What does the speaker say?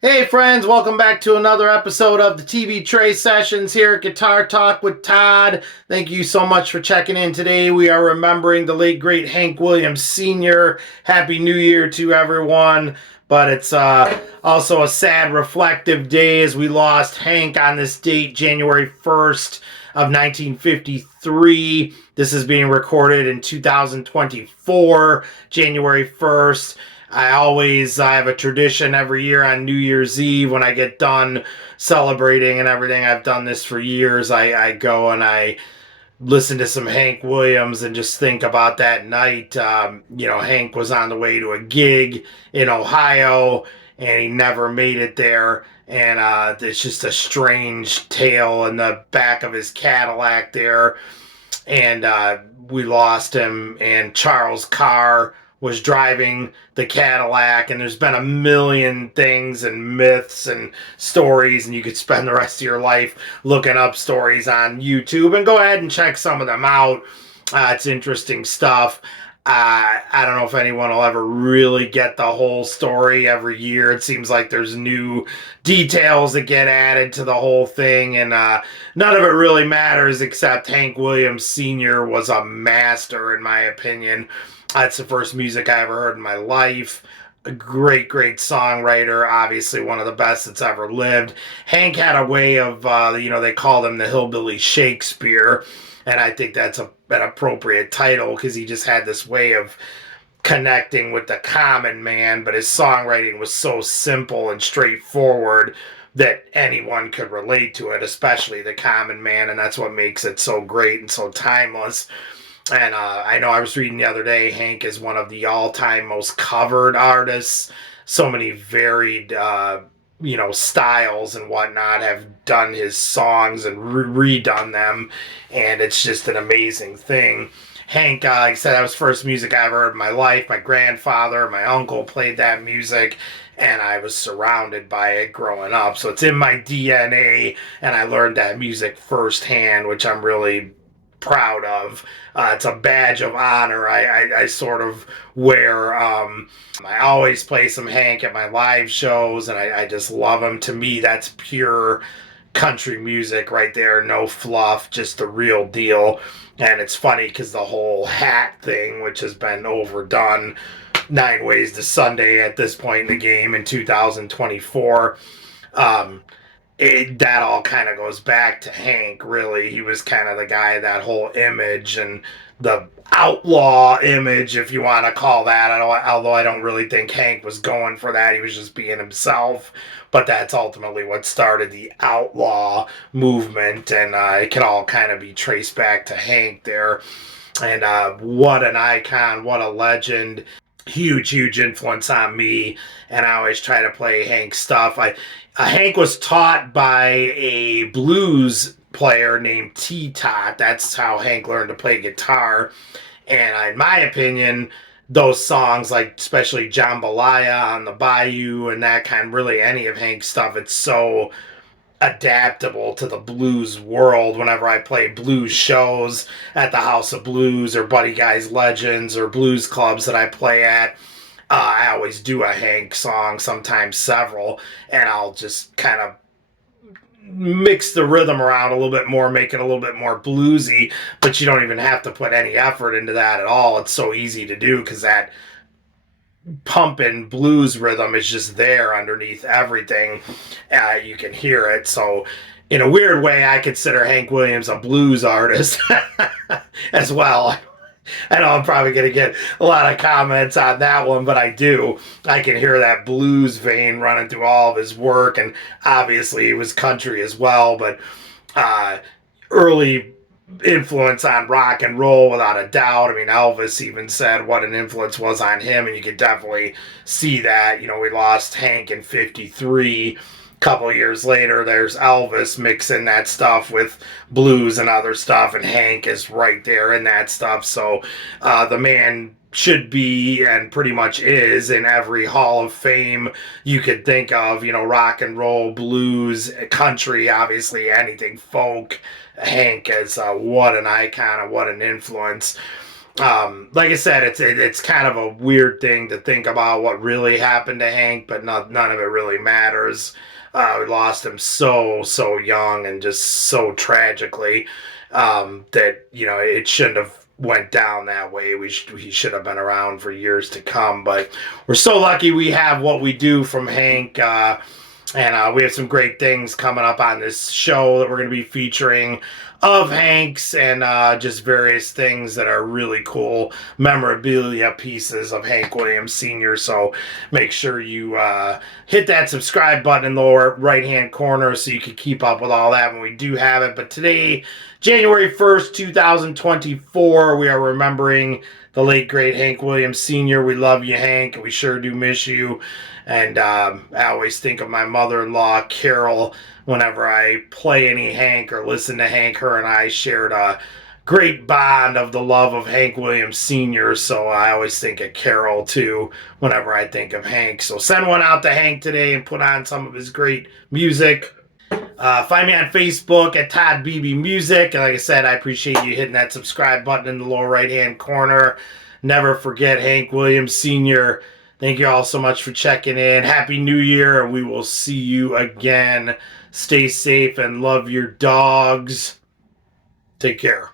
Hey friends, welcome back to another episode of the TV Tray Sessions here at Guitar Talk with Todd. Thank you so much for checking in today. We are remembering the late great Hank Williams Sr. Happy New Year to everyone. But it's also a sad reflective day as we lost Hank on this date, January 1st of 1953. This is being recorded in 2024, January 1st. I have a tradition every year on New Year's Eve when I get done celebrating and everything. I've done this for years. I go and I listen to some Hank Williams and just think about that night. Hank was on the way to a gig in Ohio and he never made it there. And it's just a strange tale in the back of his Cadillac there. And we lost him. And Charles Carr was driving the Cadillac, and there's been a million things and myths and stories, and you could spend the rest of your life looking up stories on YouTube, and go ahead and check some of them out. It's interesting stuff. I don't know if anyone will ever really get the whole story. Every year it seems like there's new details that get added to the whole thing, and none of it really matters except Hank Williams Sr. was a master, in my opinion. That's the first music I ever heard in my life. A great, great songwriter. Obviously, one of the best that's ever lived. Hank had a way of, they called him the Hillbilly Shakespeare. And I think that's an appropriate title because he just had this way of connecting with the common man. But his songwriting was so simple and straightforward that anyone could relate to it, especially the common man. And that's what makes it so great and so timeless. And I know I was reading the other day, Hank is one of the all-time most covered artists. So many varied, styles and whatnot have done his songs and redone them. And it's just an amazing thing. Hank, like I said, that was the first music I ever heard in my life. My grandfather, my uncle played that music, and I was surrounded by it growing up. So it's in my DNA, and I learned that music firsthand, which I'm really proud of. It's a badge of honor. I sort of wear. I always play some Hank at my live shows, and I just love him. To me, that's pure country music right there. No fluff, just the real deal. And it's funny because the whole hat thing, which has been overdone 9 ways to Sunday at this point in the game in 2024. That all kind of goes back to Hank, really. He was kind of the guy, that whole image and the outlaw image, if you want to call that. Although I don't really think Hank was going for that. He was just being himself. But that's ultimately what started the outlaw movement, and it can all kind of be traced back to Hank there. And what an icon, what a legend. Huge, huge influence on me, and I always try to play Hank stuff. Hank was taught by a blues player named Todd. That's how Hank learned to play guitar. And in my opinion, those songs, like especially Jambalaya on the Bayou and that kind, really any of Hank's stuff, it's so adaptable to the blues world. Whenever I play blues shows at the House of Blues or Buddy Guys Legends or blues clubs that I play at, I always do a Hank song, sometimes several, and I'll just kind of mix the rhythm around a little bit more, make it a little bit more bluesy, but you don't even have to put any effort into that at all. It's so easy to do because that pumping blues rhythm is just there underneath everything. You can hear it. So in a weird way, I consider Hank Williams a blues artist as well. I know I'm probably going to get a lot of comments on that one, but I do. I can hear that blues vein running through all of his work, and obviously he was country as well, but early influence on rock and roll without a doubt. I mean, Elvis even said what an influence was on him, and you could definitely see that. We lost Hank in 53. Couple years later, there's Elvis mixing that stuff with blues and other stuff, and Hank is right there in that stuff. So the man should be and pretty much is in every hall of fame you could think of, rock and roll, blues, country, obviously anything folk. Hank is what an icon and what an influence. Like I said, it's kind of a weird thing to think about what really happened to Hank, but none of it really matters. We lost him so young and just so tragically, that it shouldn't have went down that way. He should have been around for years to come. But we're so lucky we have what we do from Hank. And we have some great things coming up on this show that we're going to be featuring of Hank's, and just various things that are really cool memorabilia pieces of Hank Williams Sr. So make sure you hit that subscribe button in the lower right hand corner so you can keep up with all that when we do have it. But today, January 1st, 2024, we are remembering the late great Hank Williams Sr. We love you, Hank, and we sure do miss you. And I always think of my mother-in-law, Carol, whenever I play any Hank or listen to Hank. Her and I shared a great bond of the love of Hank Williams Sr., so I always think of Carol, too, whenever I think of Hank. So send one out to Hank today and put on some of his great music. Find me on Facebook at Todd Beebe Music. And like I said, I appreciate you hitting that subscribe button in the lower right-hand corner. Never forget Hank Williams Sr. Thank you all so much for checking in. Happy New Year, and we will see you again. Stay safe and love your dogs. Take care.